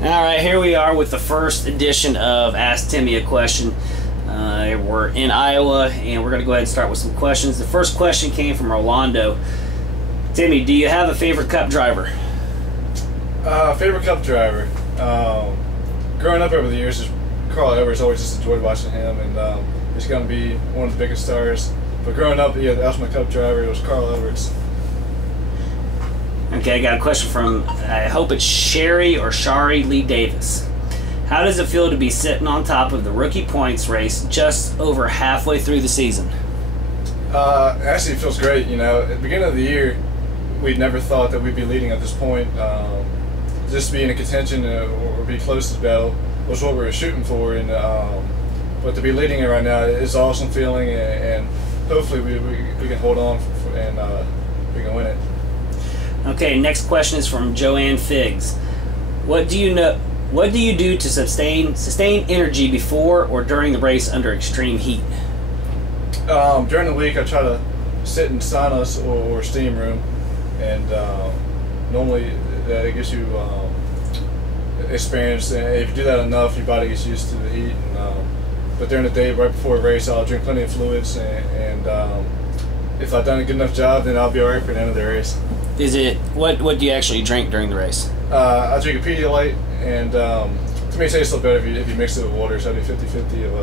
All right, here we are with the first edition of Ask Timmy a Question. We're in Iowa, and we're going to go ahead and start with some questions. The first question came from Orlando. Timmy, do you have a favorite Cup driver? Favorite Cup driver? Growing up over the years, Carl Edwards. Always just enjoyed watching him, and he's going to be one of the biggest stars. But growing up, yeah, that was my Cup driver. It was Carl Edwards. Okay, I got a question from, I hope it's Sherry or Shari Lee Davis. How does it feel to be sitting on top of the rookie points race just over halfway through the season? Actually, it feels great. You know, at the beginning of the year, we'd never thought that we'd be leading at this point. Just to be in a contention or be close to the battle was what we were shooting for. And but to be leading it right now is an awesome feeling, and hopefully we can hold on and we can win it. Okay, next question is from Joanne Figgs. What do you do to sustain energy before or during the race under extreme heat? During the week, I try to sit in saunas or steam room, and normally it gives you experience. And if you do that enough, your body gets used to the heat. But during the day, right before a race, I'll drink plenty of fluids, and if I've done a good enough job, then I'll be alright for the end of the race. What do you actually drink during the race? I drink a Pedialyte, and to me it tastes a little better if you mix it with water, so I do 50-50 of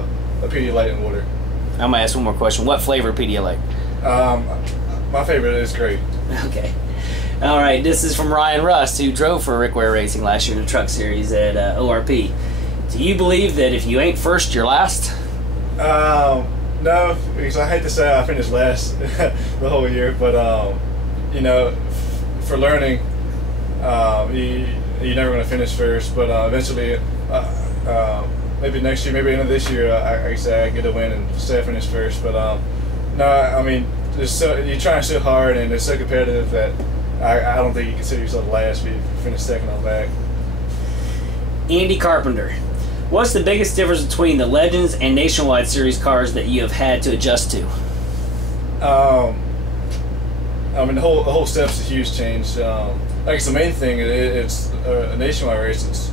a Pedialyte and water. I'm going to ask one more question. What flavor Pedialyte? My favorite is grape. Okay. All right, this is from Ryan Rust, who drove for Rick Ware Racing last year in the Truck Series at ORP. Do you believe that if you ain't first, you're last? No, because I hate to say I finished last the whole year, but you know, for learning, you're never going to finish first, but eventually, maybe next year, maybe end of this year, I say I get a win and say I finish first. But no, I mean, you're trying so hard and it's so competitive that I don't think you consider yourself last if you finish second on back. Andy Carpenter, what's the biggest difference between the Legends and Nationwide Series cars that you have had to adjust to? I mean, the whole step's a huge change. I guess the main thing it's a nationwide race. It's,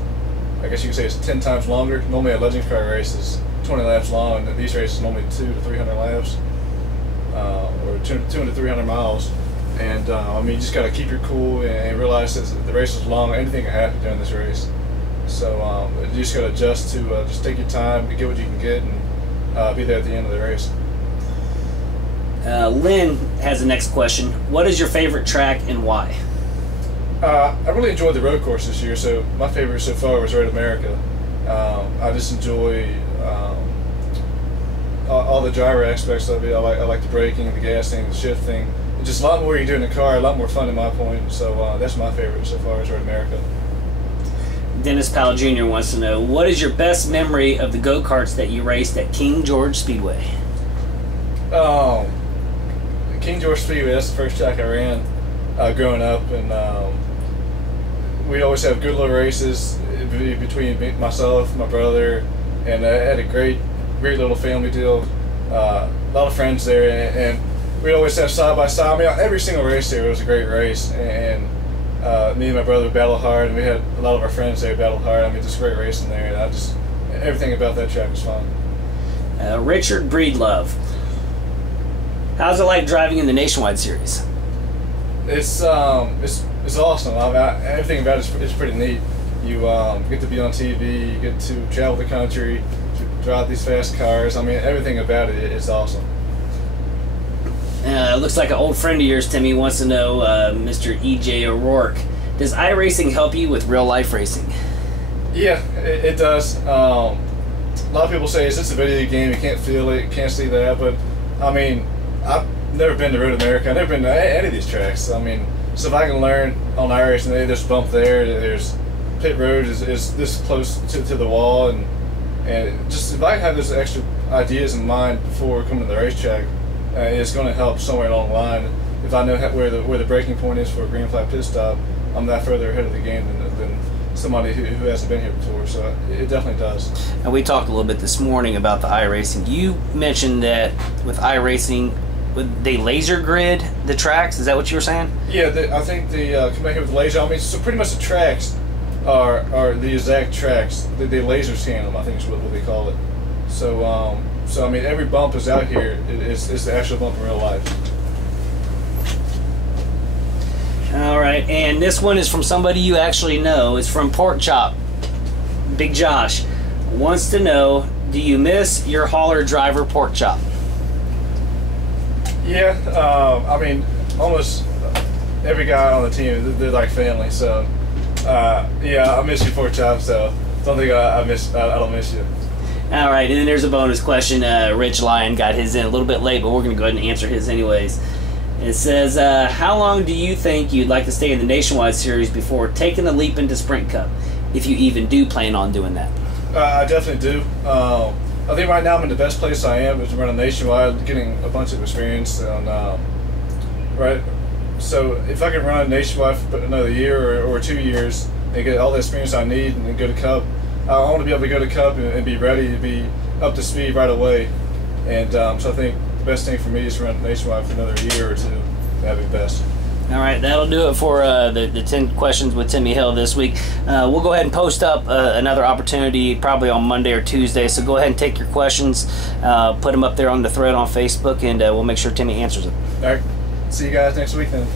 I guess you could say it's 10 times longer. Normally a Legends car race is 20 laps long, and these races normally 200 to 300 laps, or 200 to 300 miles. And I mean, you just got to keep your cool and realize that the race is long. Anything can happen during this race. So you just got to adjust to just take your time to get what you can get and be there at the end of the race. Lynn has the next question. What is your favorite track and why? I really enjoyed the road course this year, so my favorite so far was Road America. I just enjoy all the driver aspects of it. I like the braking, the gassing, the shifting. It's just a lot more you do in the car, a lot more fun in my point. So that's my favorite so far is Road America. Dennis Powell Jr. wants to know, what is your best memory of the go-karts that you raced at King George Speedway? King George Speedway, that's the first track I ran growing up, and we'd always have good little races between myself, my brother, and I had a great little family deal. A lot of friends there, and we'd always have side by side. I mean, every single race there was a great race, and me and my brother would battle hard, and we had a lot of our friends there battle hard. I mean, just great racing there, and everything about that track was fun. Richard Breedlove, how's it like driving in the Nationwide Series? It's awesome. Everything about it is pretty neat. You get to be on TV, you get to travel the country, drive these fast cars. I mean, everything about it is awesome. Looks like an old friend of yours, Timmy, wants to know, Mr. E.J. O'Rourke, does iRacing help you with real-life racing? Yeah, it does. A lot of people say it's just a video game, you can't feel it, you can't see that, but I mean, I've never been to Road America, I've never been to any of these tracks. I mean, so if I can learn on iRacing, there's a bump there, there's pit road is this close to the wall, and just if I have those extra ideas in mind before coming to the racetrack, it's going to help somewhere along the line. If I know where the breaking point is for a green flag pit stop, I'm that further ahead of the game than somebody who hasn't been here before. So it definitely does. And we talked a little bit this morning about the iRacing. You mentioned that with iRacing, they laser grid the tracks. Is that what you were saying? Yeah, I think the coming here with laser. I mean, so pretty much the tracks are the exact tracks. They laser scan them, I think is what they call it. So so I mean, every bump is out here. It's the actual bump in real life. All right, and this one is from somebody you actually know. It's from Pork Chop. Big Josh wants to know, do you miss your hauler driver, Pork Chop? Yeah, I mean, almost every guy on the team, they're like family. So, yeah, I miss you, Pork Chop. So, don't think I don't miss you. All right, and then there's a bonus question. Rich Lyon got his in a little bit late, but we're going to go ahead and answer his anyways. It says, how long do you think you'd like to stay in the Nationwide Series before taking the leap into Sprint Cup, if you even do plan on doing that? I definitely do. I think right now I'm in the best place I am is running Nationwide, getting a bunch of experience. And, right, so if I can run Nationwide for another year or 2 years and get all the experience I need and then go to Cup, I want to be able to go to Cup and be ready to be up to speed right away. And so I think the best thing for me is to run Nationwide for another year or two. That'd be best. All right, that'll do it for the 10 questions with Timmy Hill this week. We'll go ahead and post up another opportunity probably on Monday or Tuesday. So go ahead and take your questions, put them up there on the thread on Facebook, and we'll make sure Timmy answers them. All right. See you guys next week then.